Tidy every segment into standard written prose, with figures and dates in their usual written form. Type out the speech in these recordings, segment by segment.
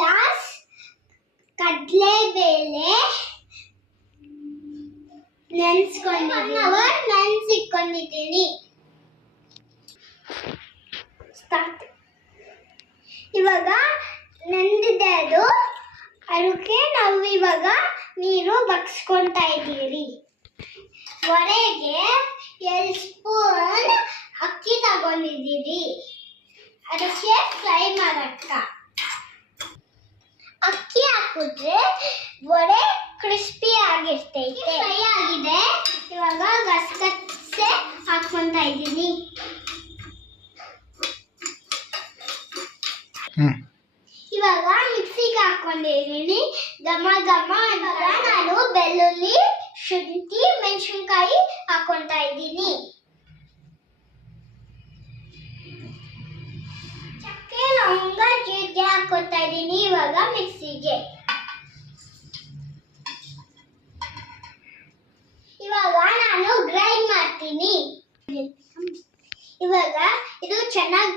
Glass ಕಡಲೆಬೇಳೆ ನೆನೆಸಿಕೊಂಡಿದ್ದೀನಿ. ಇವಾಗ ನೆಂದಿದೆ ಅದು. ಅದಕ್ಕೆ ನಾವು ಇವಾಗ ನೀರು ಬಗ್ಸ್ಕೊತಾ ಇದ್ದೀರಿ. ಹೊರೆಗೆ 2 ಸ್ಪೂನ್ ಅಕ್ಕಿ ತಗೊಂಡಿದ್ದೀರಿ. ಅದಕ್ಕೆ ಫ್ರೈ ಮಾಡಕ್ಕ ಅಕ್ಕಿ ಹಾಕಿದ್ರೆ ವಡೆ ಕ್ರಿಸ್ಪಿ ಆಗಿರ್ತೈತೆ. ಫ್ರೈ ಆಗಿದೆ. ಇವಾಗ ಗಸಗಸೆ ಹಾಕ್ಕೊಂತಾ ಇದ್ದೀನಿ. ಇವಾಗ ಮಿಕ್ಸಿಗೆ ಹಾಕೊಂಡಿದ್ದೀನಿ. ಘಮ ಘಮ ಅಂತ ನಾನು ಬೆಳ್ಳುಳ್ಳಿ, ಶುಂಠಿ, ಮೆಣಸಿನಕಾಯಿ ಹಾಕೊಂತಾ ಇದ್ದೀನಿ. ಚಕ್ಕೆ, ಲವಂಗ, ಜೀರಿಗೆ ಹಾಕೋತಾ ಇದ್ದೀನಿ ಇವಾಗ ಮಿಕ್ಸಿಗೆ. ಇವಾಗ ನಾನು ಗ್ರೈಂಡ್ ಮಾಡ್ತೀನಿ. ಇವಾಗ ಇದು ಚೆನ್ನಾಗಿ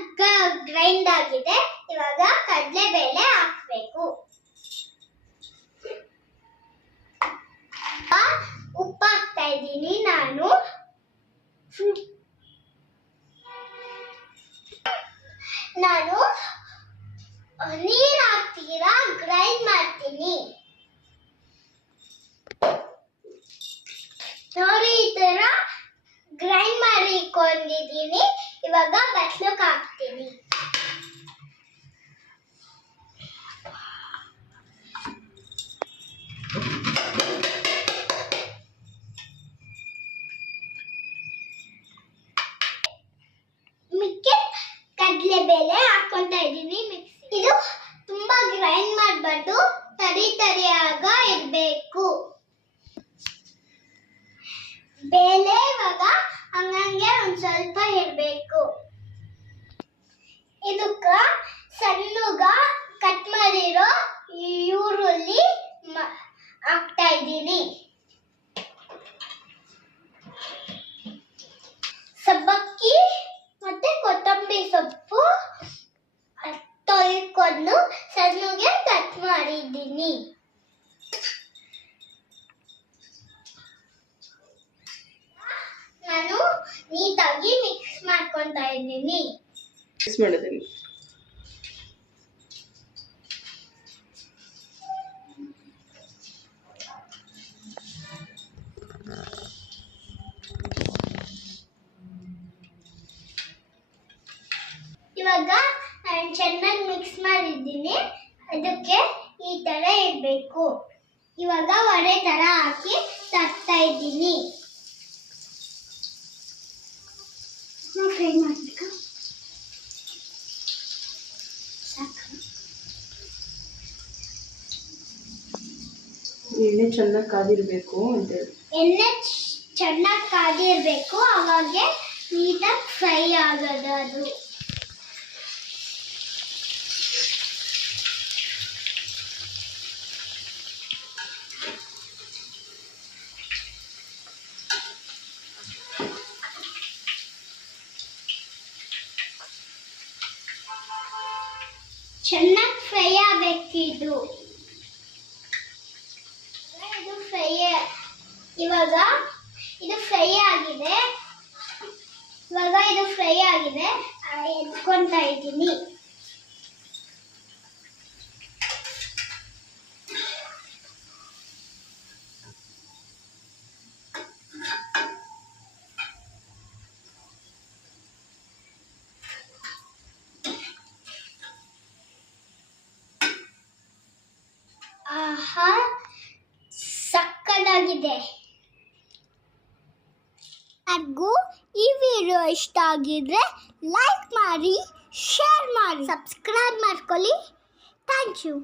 ಗ್ರೈಂಡ್ ಆಗಿದೆ. ಇವಾಗ ಕಡಲೆಬೇಳೆ ಹಾಕಬೇಕು. ಉಪ್ಪು ಹಾಕ್ತಾ ಇದ್ದೀನಿ ನಾನು. ನೀರು ಹಾಕ್ತೀರಾ ಗ್ರೈಂಡ್ ಮಾಡ್ತೀನಿ. ನೋಡಿ ಈ ತರ ಗ್ರೈಂಡ್ ಮಾಡಿಕೊಂಡಿದ್ದೀನಿ. ಇವಾಗ ಬಟ್ಲಕ್ಕೆ ಹಾಕ್ತೀನಿ. ಮಿಕ್ಕಿ ಕಡಲೆಬೇಳೆ ಹಾಕೊಂತಾ ಇದ್ದೀನಿ. ಇದು ತುಂಬಾ ಗ್ರೈಂಡ್ ಮಾಡಬಾರ್ದು, ತರಿಯಾಗ ಇರಬೇಕು. ಬೇಳೆ ಇವಾಗ ಹಂಗಂಗೆ ಒಂದ್ ಸ್ವಲ್ಪ ಇರಬೇಕು. ಇದಕ್ಕ ಸಣ್ಣಗ ಕಟ್ ಮಾಡಿರೋ ಈರುಳ್ಳಿ ಹಾಕ್ತಾ ಇದ್ದೀನಿ. ಸಬ್ಬಕ್ಕಿ ಮತ್ತೆ ಕೊತ್ತಂಬರಿ ಸೊಪ್ಪು ತೊಳ್ಕೊಂಡು ಸಣ್ಣಗೆ ಕಟ್ ಮಾಡಿದ್ದೀನಿ. ನಾನು ನೀಟಾಗಿ ಮಿಕ್ಸ್ ಮಾಡ್ಕೊಂತಾ ಇದ್ದೀನಿ. ಇವಾಗ ನಾನು ಚೆನ್ನಾಗಿ ಮಿಕ್ಸ್ ಮಾಡಿದ್ದೀನಿ. ಅದಕ್ಕೆ ಈ ತರ ಇರಬೇಕು. ಇವಾಗ ವಡೆ ತರ ಹಾಕಿ ತಟ್ತಾ ಇದ್ದೀನಿ. ಫ್ರೈ ಮಾಡ್ಬೇಕಾ? ಎಣ್ಣೆ ಚೆನ್ನಾಗಿ ಕಾದಿರಬೇಕು ಅಂತ ಹೇಳಿ. ಎಣ್ಣೆ ಚೆನ್ನಾಗಿ ಕಾದಿರಬೇಕು, ಅವಾಗ ನೀಟಾಗಿ ಫ್ರೈ ಆಗೋದು ಅದು. ಚೆನ್ನಾಗಿ ಫ್ರೈ ಆಗಬೇಕಿದು. ಇವಾಗ ಇದು ಫ್ರೈ ಆಗಿದೆ. ಎತ್ಕೊಂತಾ ಇದ್ದೀನಿ. ಆಹಾ, ಸಕ್ಕತ್ತಾಗಿದೆ. ಹಾಗೂ ಈ ವಿಡಿಯೋ ಇಷ್ಟ ಆಗಿದ್ರೆ ಲೈಕ್ ಮಾಡಿ, ಶೇರ್ ಮಾಡಿ, ಸಬ್ಸ್ಕ್ರೈಬ್ ಮಾಡ್ಕೊಳ್ಳಿ. Thank you.